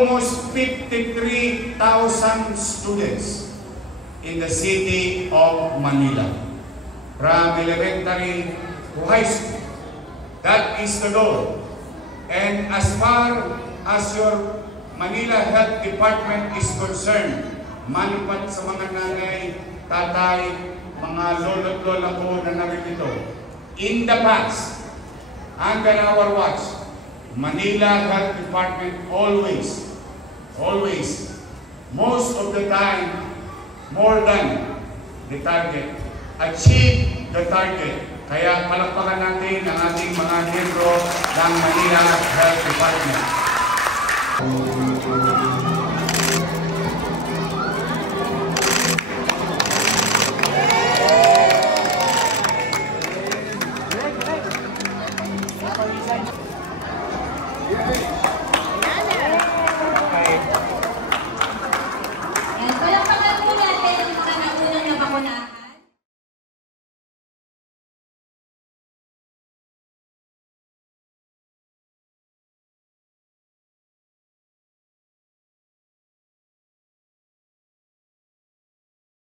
almost 53,000 students in the city of Manila, from elementary to high school. That is the goal. And as far as your Manila Health Department is concerned, manipat sa mga nanay, tatay, mga lolo't lola ko na naririto, in the past, under our watch, Manila Health Department always, most of the time, more than the target, achieve the target. Kaya palakpakan natin ang ating mga miyembro ng Manila Health Department.